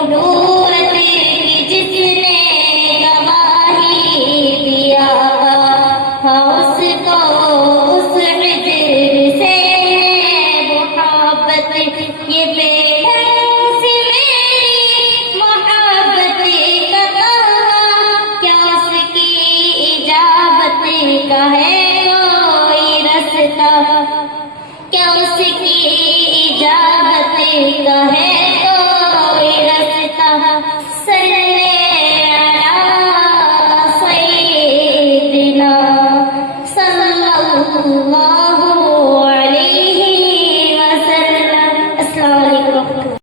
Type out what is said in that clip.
نبوت کی جس نے گواہی دیا، اس کو اس حجر سے محبت، یہ بے ڈھنگ سی میری محبت کا تانا، کیا اس کی اجابت کا ہے کوئی رستہ، کیا اس کی اجابت کا ہے کوئی رستہ،